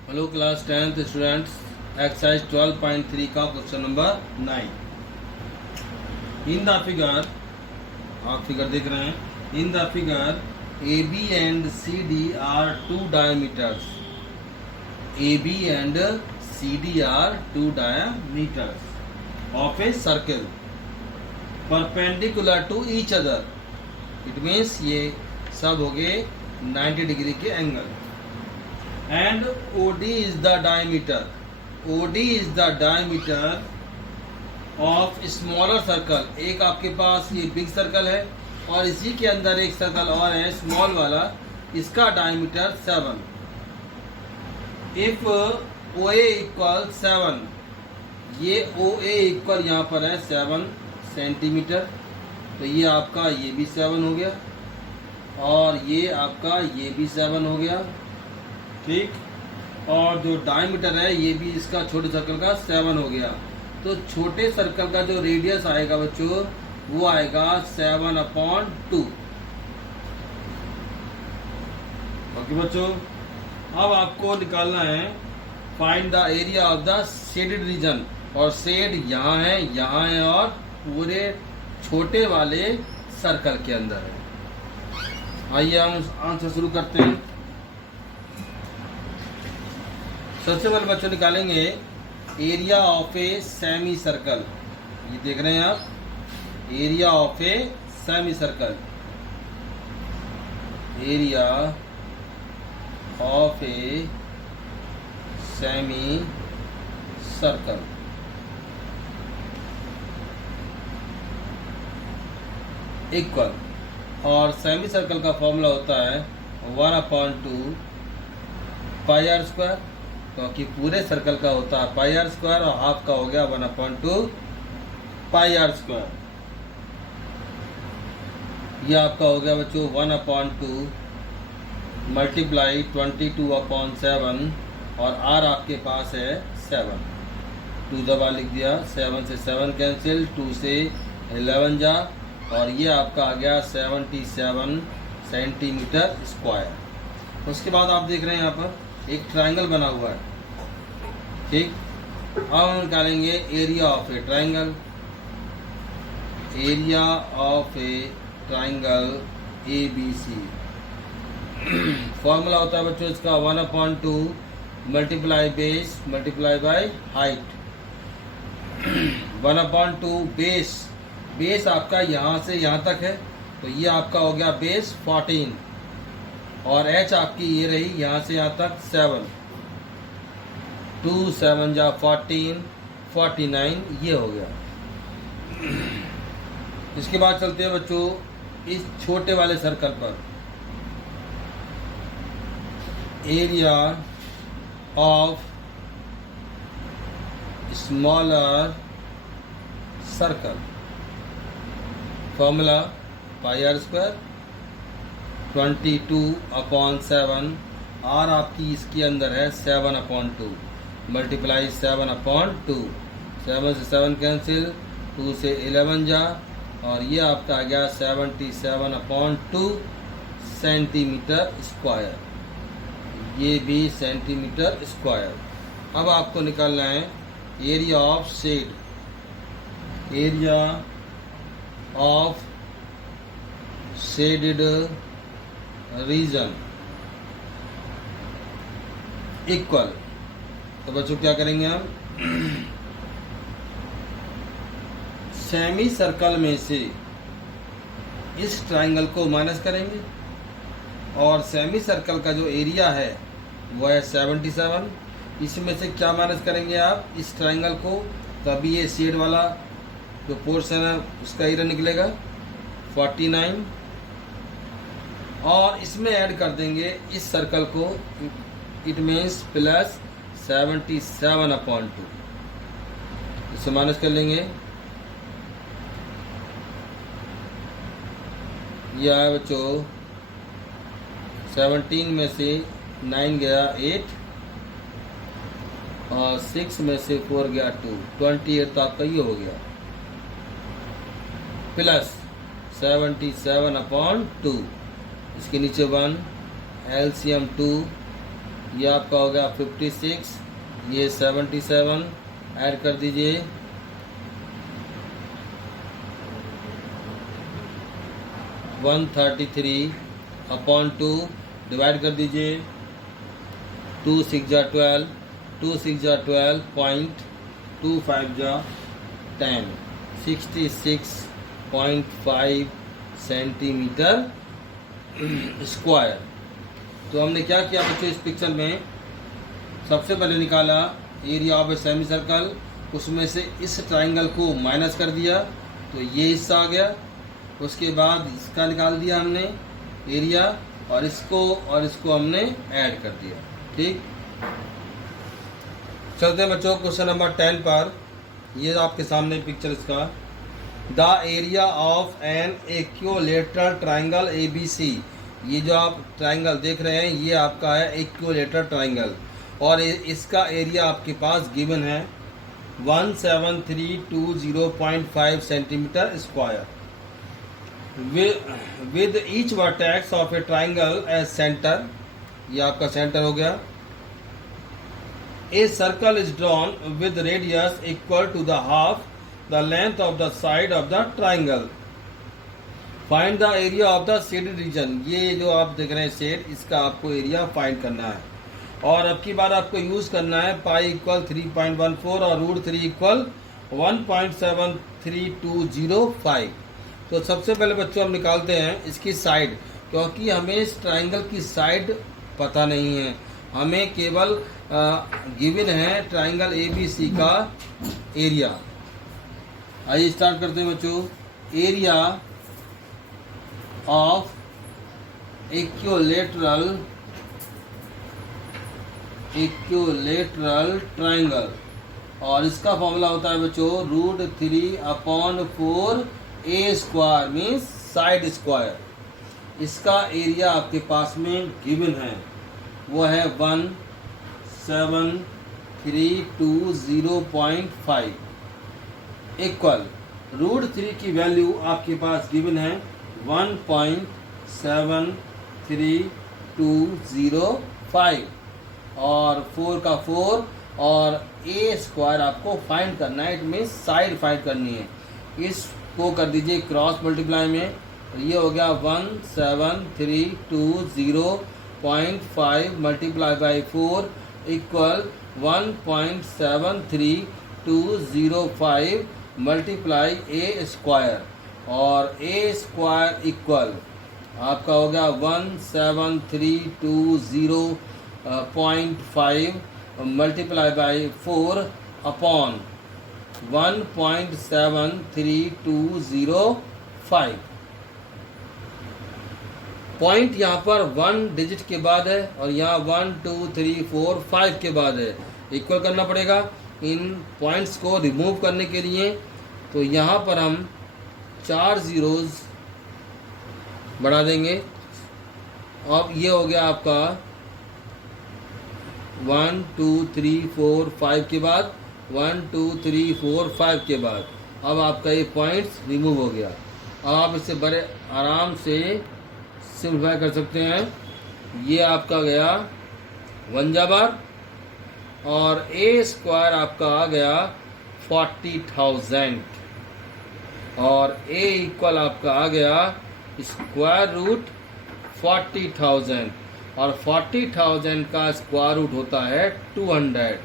Hello class 10th students, exercise 12.3 का question number 9। In the figure, आप figure देख रहे हैं। In the figure A B and C D are two diameters. A B and C D are two diameters of a circle perpendicular to each other. It means ये सब हो गए 90 degree के angle. And OD is the diameter. OD is the diameter of smaller circle. एक आपके पास ये big circle है और इसी के अंदर एक सर्कल और है स्मॉल वाला, इसका डायमीटर 7। If OA इक्वल 7, ये OA इक्वल यहाँ पर है 7 सेंटीमीटर, तो ये आपका ये भी 7 हो गया और ये आपका ये भी 7 हो गया, ठीक। और जो डायमीटर है ये भी इसका छोटे सर्कल का 7 हो गया। तो छोटे सर्कल का जो रेडियस आएगा बच्चों वो आएगा 7/2। ओके बच्चों, अब आपको निकालना है find the area of the shaded reason. और शेड यहाँ है और पूरे छोटे वाले सर्कल के अंदर है। आइए हम आंसर शुरू करते हैं। सबसे पहले बच्चों निकालेंगे area of a semi circle. ये देख रहे हैं आप, area of a semi circle. Area of a semi circle equal, और सेमी सर्कल का फॉर्मूला होता है 1/2 पाई आर स्क्वायर, क्योंकि पूरे सर्कल का होता है पाई आर स्क्वायर और हाफ का हो गया 1/2 पाई आर स्क्वायर। ये आपका हो गया बच्चों 1/2 मल्टीप्लाई 22/7 और आर आपके पास है 7। 2 दबा लिख दिया, 7 से 7 कैंसिल, 2 से 11 जा, और ये आपका आ गया 77 सेंटीमीटर स्क्वायर। उसके बाद आप देख रहे हैं यहाँ पर एक ट्रायंगल बना हुआ है, ठीक। अब हम निकालेंगे area of a triangle. Area of a triangle A B C. Formula होता है बच्चों इसका 1/2 multiply base multiply by height. 1/2 base, base आपका यहाँ से यहाँ तक है, तो ये आपका हो गया बेस 14, और एच आपकी ये रही यहाँ से यहाँ तक 7। 2 7 जा 14, 49 ये हो गया। इसके बाद चलते हैं बच्चों इस छोटे वाले सर्कल पर। Area of smaller circle. Formula pi R square 22/7, R आपकी इसके अंदर है 7/2 मल्टीप्लाई 7/2। 7 से 7 कैंसिल, 2 से 11 जा, और ये आपका आ गया 77/2 सेंटीमीटर स्क्वायर। ये भी सेंटीमीटर स्क्वायर। अब आपको निकालना है area of shade. Area of shaded region equal. तो बच्चों क्या करेंगे हम, सेमी सर्कल में से इस ट्रायंगल को माइनस करेंगे, और सेमी सर्कल का जो एरिया है वो है 77। इसमें से क्या माइनस करेंगे आप, इस ट्रायंगल को, तभी ये शेड वाला जो पोर्शन है उसका एरिया निकलेगा 49, और इसमें ऐड कर देंगे इस सर्कल को, इट मीन्स प्लस 77/2। इसे माइनस कर लेंगे, यह है बच्चों 17 में से 9 गया 8, और 6 में से 4 गया 2, 28 तो आपका ये हो गया, प्लस 77/2। इसके नीचे 1, एलसीएम 2, ये आपका हो गया 56, ये 77, ऐड कर दीजिए 133/2, डिवाइड कर दीजिए 2 6 जा 12, 2 6 जा 12 पॉइंट, 2 5 जा 10, 66.5 सेंटीमीटर स्क्वायर। तो हमने क्या किया बच्चों, इस पिक्चर में सबसे पहले निकाला area of a semi circle, उसमें से इस ट्राइंगल को माइनस कर दिया तो ये हिस्सा आ गया। उसके बाद इसका निकाल दिया हमने एरिया, और इसको हमने ऐड कर दिया। ठीक, चलते हैं बच्चों क्वेश्चन नंबर 10 पर। ये आपके सामने पिक्चर इसका, the area of an equilateral triangle ABC। ये जो आप ट्राइंगल देख रहे हैं ये आपका है इक्विलेटरल ट्राइंगल, और इसका एरिया आपके पास गिवन है 17320.5 centimetre square. With each vertex of a triangle as centre, ये आपका सेंटर हो गया। A circle is drawn with radius equal to the half the length of the side of the triangle. Find the area of the shaded region. ये जो आप देख रहे हैं शेड, इसका आपको एरिया फाइंड करना है, और अब की बार आपको यूज करना है पाई इक्वल 3.14 और √3 इक्वल 1.73205। तो सबसे पहले बच्चों हम निकालते हैं इसकी साइड, क्योंकि हमें इस ट्राइंगल की साइड पता नहीं है, हमें केवल गिवन है ट्राइंगल ABC का एरिया। आइए स्टार्ट करते हैं बच्चों। एरिया ऑफ इक्विलेटरल ट्राइंगल, और इसका फॉर्मूला होता है बच्चों √3/4 A square means side square. इसका एरिया आपके पास में गिवन है, वो है 17320.5 इक्वल √3 की वैल्यू आपके पास गिवन है 1.73205, और 4 का 4, और A स्क्वायर आपको फाइंड करना है, इट मीन साइड फाइंड करनी है। इसको कर दीजिए क्रॉस मल्टीप्लाई में, ये हो गया 17320.5 multiply by 4 equal 1.73205 multiply A square, और A स्क्वायर इक्वल आपका हो गया 17320.5 मल्टीप्लाई बाई 4 अपॉन 1.73205। पॉइंट यहाँ पर 1 डिजिट के बाद है, और यहाँ 1 2 3 4 5 के बाद है। इक्वल करना पड़ेगा इन पॉइंट्स को रिमूव करने के लिए, तो यहाँ पर हम 4 जीरोज बढ़ा देंगे। अब ये हो गया आपका 1 2 3 4 5 के बाद 1 2 3 4 5 के बाद, अब आपका ये पॉइंट्स रिमूव हो गया। अब आप इसे बड़े आराम से सिंप्लीफाई कर सकते हैं। ये आपका गया 1 बार, और A स्क्वायर आपका आ गया 40,000, और A इक्वल आपका आ गया स्क्वायर रूट 40,000, और 40,000 का स्क्वायर रूट होता है 200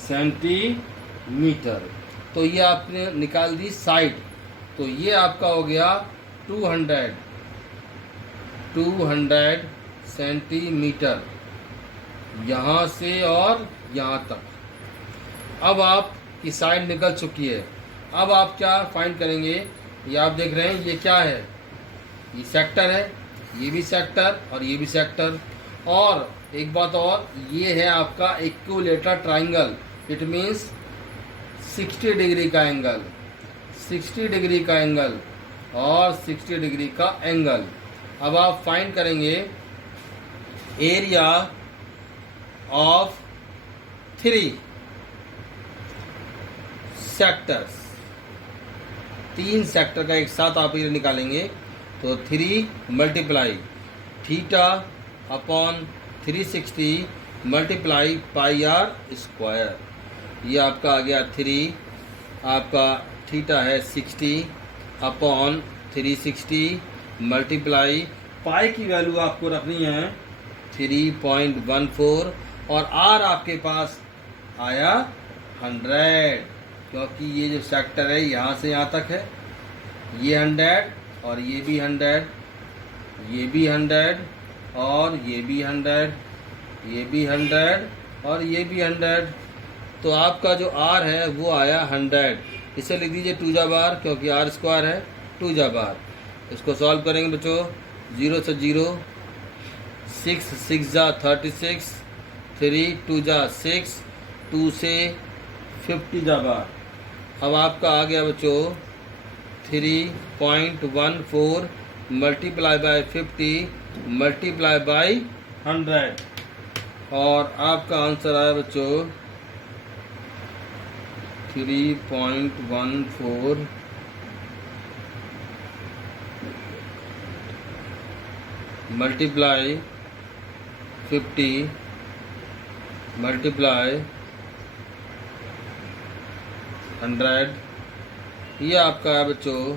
सेंटीमीटर। तो ये आपने निकाल दी साइड, तो ये आपका हो गया 200 सेंटीमीटर यहाँ से और यहाँ तक। अब आपकी साइड निकल चुकी है। अब आप क्या फाइंड करेंगे, ये आप देख रहे हैं ये क्या है, ये सेक्टर है, ये भी सेक्टर और ये भी सेक्टर। और एक बात और, ये है आपका equilateral triangle, it means 60 degree का एंगल, 60 डिग्री का एंगल और 60 डिग्री का एंगल। अब आप फाइंड करेंगे एरिया ऑफ 3 सेक्टर्स, 3 सेक्टर का एक साथ आप ये निकालेंगे, तो 3 multiply theta upon 360 multiply pi R square. ये आपका आ गया 3, आपका थीटा है 60 अपॉन 360 मल्टीप्लाई पाई की वैल्यू आपको रखनी है 3.14 और आर आपके पास आया 100, क्योंकि ये जो सेक्टर है यहाँ से यहाँ तक है, ये 100 और ये भी 100, ये भी 100 और ये भी 100, ये भी 100 और ये भी 100। तो आपका जो आर है वो आया 100। इसे लिख दीजिए 2 जा बार, क्योंकि आर स्क्वायर है 2 जा बार। इसको सॉल्व करेंगे बच्चों, 0 से 0, 6 6 जा 36, 3 2 जा 6, 2 से 50 जा बार। अब आपका आ गया बच्चों 3.14 मल्टीप्लाई बाय 50 मल्टीप्लाई बाय 100 और आपका आंसर आया बच्चों 3.14 मल्टीप्लाई 50 मल्टीप्लाई 100। ये आपका है बच्चों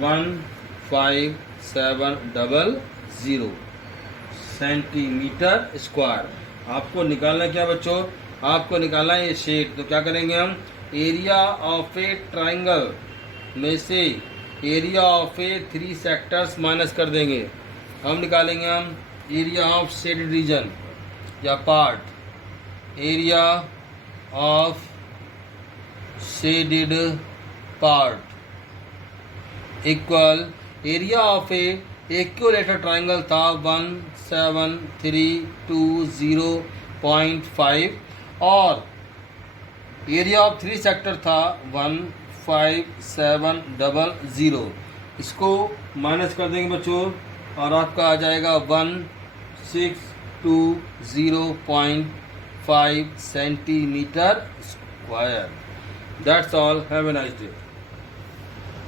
15700 सेंटीमीटर स्क्वायर। आपको निकालना क्या बच्चों, आपको निकालना है ये शेड। तो क्या करेंगे हम, एरिया ऑफ ए ट्राइंगल में से area of A 3 sectors minus कर देंगे। हम निकालेंगे हम एरिया ऑफ शेडेड रीजन या part, area of shaded part equal area of A equilateral triangle था 17320.5 और एरिया ऑफ 3 सेक्टर था 15700। इसको माइनस कर देंगे बच्चों और आपका आ जाएगा 1620.5 centimetre square. That's all, have a nice day.